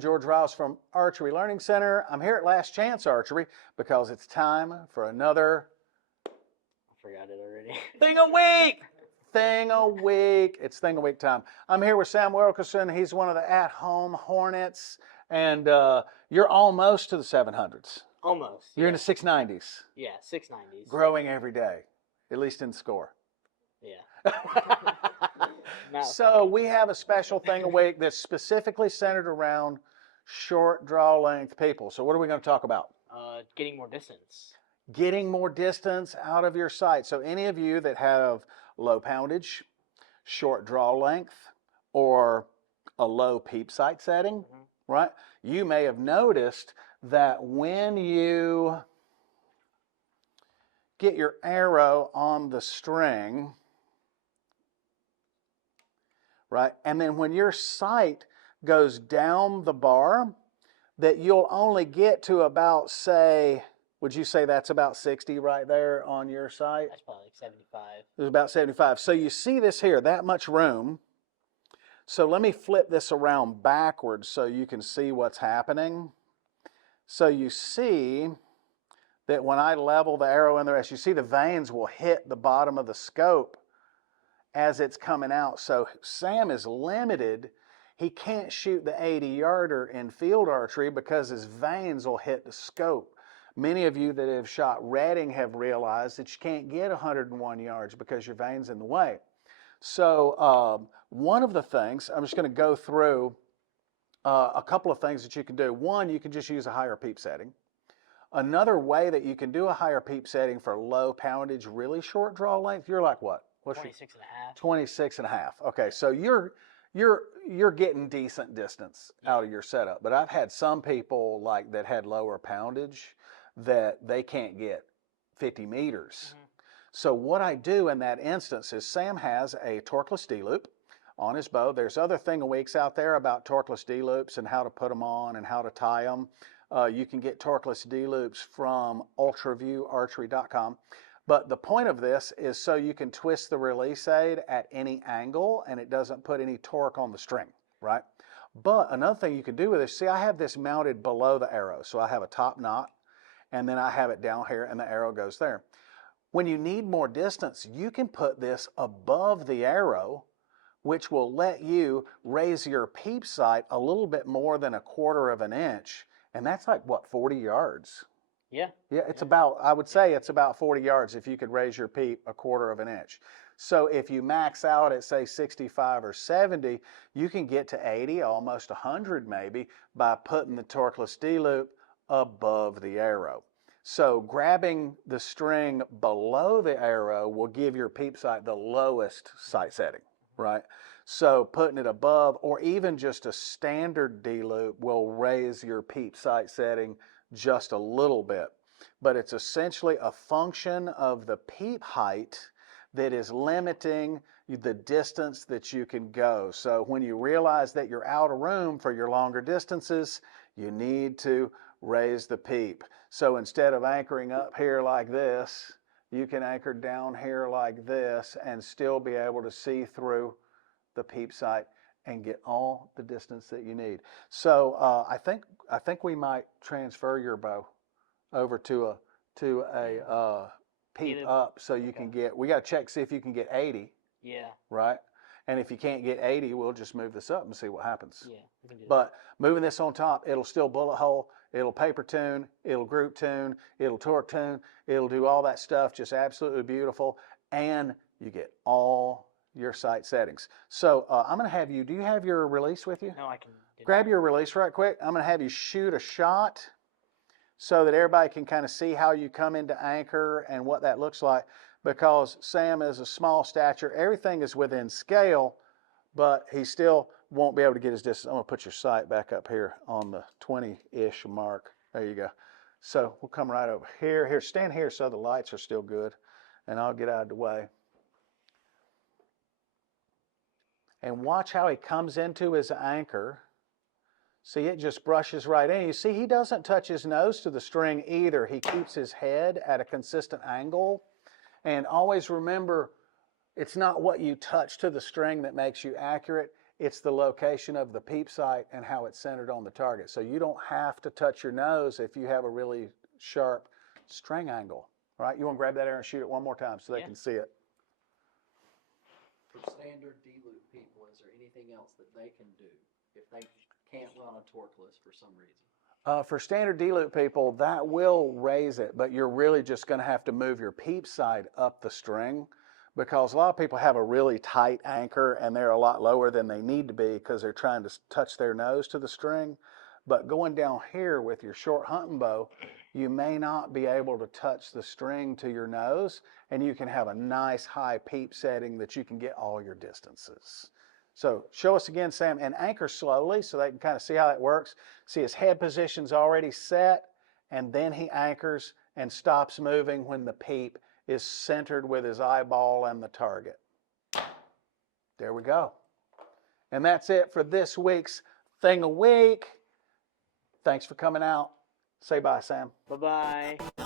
I'm George Riles from Archery Learning Center. I'm here at Last Chance Archery because it's time for another I forgot it already. Thing a Week! Thing a Week. It's Thing a Week time. I'm here with Sam Wilkerson. He's one of the at-home Hornets, and you're almost to the 700s. Almost. You're in the 690s. Yeah, 690s. Growing every day, at least in score. Yeah. So we have a special Thing a Week that's specifically centered around short draw length people. So what are we going to talk about? Getting more distance. Getting more distance out of your sight. So any of you that have low poundage, short draw length, or a low peep sight setting, right? You may have noticed that when you get your arrow on the string, right, and then when your sight goes down the bar, that you'll only get to about, say, would you say that's about 60 right there on your sight? That's probably like 75. It was about 75. So you see this here, that much room. So let me flip this around backwards so you can see what's happening. So you see that when I level the arrow in the rest, you see the vanes will hit the bottom of the scope as it's coming out. So Sam is limited. He can't shoot the 80-yarder in field archery because his vanes will hit the scope. Many of you that have shot redding have realized that you can't get 101 yards because your vane's in the way. So one of the things, I'm just going to go through a couple of things that you can do. One, you can just use a higher peep setting. Another way that you can do a higher peep setting for low poundage, really short draw length, you're like what? 26 and a half. 26 and a half. Okay, so you're getting decent distance out of your setup. But I've had some people like that had lower poundage that they can't get 50 meters. So what I do in that instance is Sam has a torqueless D-loop on his bow. There's other Thing a Weeks out there about torqueless D-loops and how to put them on and how to tie them. You can get torqueless D-loops from ultraviewarchery.com. But the point of this is so you can twist the release aid at any angle and it doesn't put any torque on the string, right? But another thing you can do with this, see, I have this mounted below the arrow. So I have a top knot and then I have it down here and the arrow goes there. When you need more distance, you can put this above the arrow, which will let you raise your peep sight a little bit more than 1/4 of an inch. And that's like, what, 40 yards? Yeah. Yeah, it's about, I would say it's about 40 yards if you could raise your peep 1/4 of an inch. So if you max out at, say, 65 or 70, you can get to 80, almost 100 maybe, by putting the torqueless D-loop above the arrow. So grabbing the string below the arrow will give your peep sight the lowest sight setting, right? So putting it above or even just a standard D-loop will raise your peep sight setting just a little bit. But it's essentially a function of the peep height that is limiting the distance that you can go. So when you realize that you're out of room for your longer distances, you need to raise the peep. So instead of anchoring up here like this, you can anchor down here like this and still be able to see through the peep sight and get all the distance that you need. So I think we might transfer your bow over to a peep up so you can get, we got to check, see if you can get 80. Yeah. Right? And if you can't get 80, we'll just move this up and see what happens. Yeah. We can do but moving this on top, it'll still bullet hole, it'll paper tune, it'll group tune, it'll torque tune, it'll do all that stuff, just absolutely beautiful. And you get all your sight settings. So I'm going to have you, do you have your release with you? No, I can. Grab your release right quick. I'm going to have you shoot a shot so that everybody can kind of see how you come into anchor and what that looks like. Because Sam is a small stature, everything is within scale, but he still won't be able to get his distance. I'm going to put your sight back up here on the 20-ish mark. There you go. So we'll come right over here. Here, stand here so the lights are still good, and I'll get out of the way. And watch how he comes into his anchor. See, it just brushes right in. You see, he doesn't touch his nose to the string either. He keeps his head at a consistent angle. And always remember, it's not what you touch to the string that makes you accurate. it's the location of the peep sight and how it's centered on the target. So you don't have to touch your nose if you have a really sharp string angle, right? You want to grab that arrow and shoot it one more time so they can see it. For standard D-loop people, is there anything else that they can do if they can't run a torqueless for some reason? For standard D-loop people, that will raise it, but you're really just going to have to move your peep sight up the string, because a lot of people have a really tight anchor and they're a lot lower than they need to be because they're trying to touch their nose to the string. But going down here with your short hunting bow, you may not be able to touch the string to your nose, and you can have a nice high peep setting that you can get all your distances. So show us again, Sam, and anchor slowly so they can kind of see how that works. See, his head position's already set, and then he anchors and stops moving when the peep is centered with his eyeball and the target. There we go. And that's it for this week's Thing a Week. Thanks for coming out. Say bye, Sam. Bye-bye.